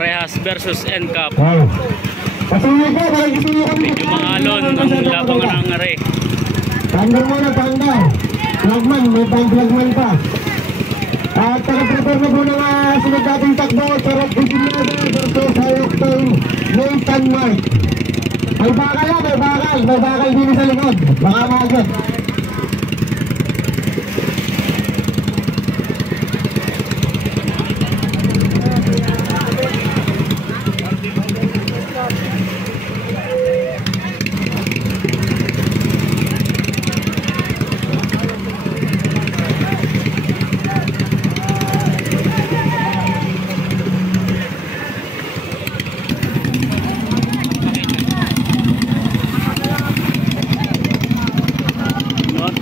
Parehas versus NCAP. Wow. Pasuyo ko, pasuyo kami. Medyo mangalon ang labangan ng are. Tandang muna, tandang. Flagman, may flagman pa. At taga-prepare na po ng sunod nating takbo. Charot Biginada versus Hayokton Nathan Mark. May bakal yan, may bakal. May bakal din sa likod. Baka maagad.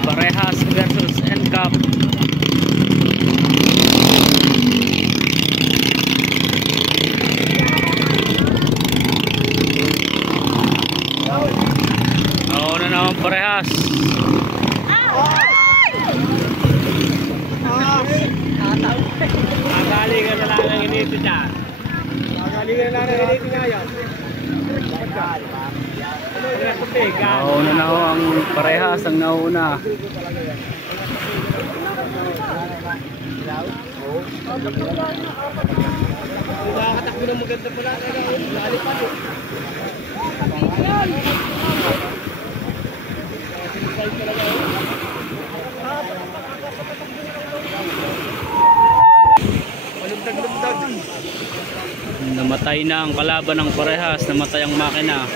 Parehas versus NCAP. Nauna na ang parehas. Magalingan na lang ang inito dyan. Magalingan na lang ang inito ngayon. Nauna na ang parehas ang nauna. Nakakatakbo ng maganda pala. Lalipad eh. Malugtag-lugtag. Namatay na ang kalaban ng parehas. Namatay ang makina.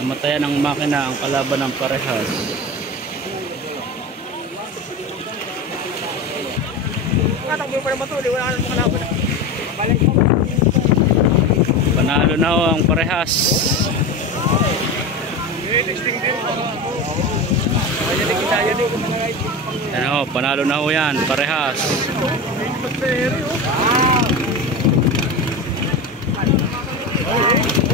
Namatayan ang makina ang kalaban ng parehas. Takbo pa naman ito. Wala ka naman kalaban. Panalo na ho ang parehas. Ano, panalo na ho yan, parehas. Wow.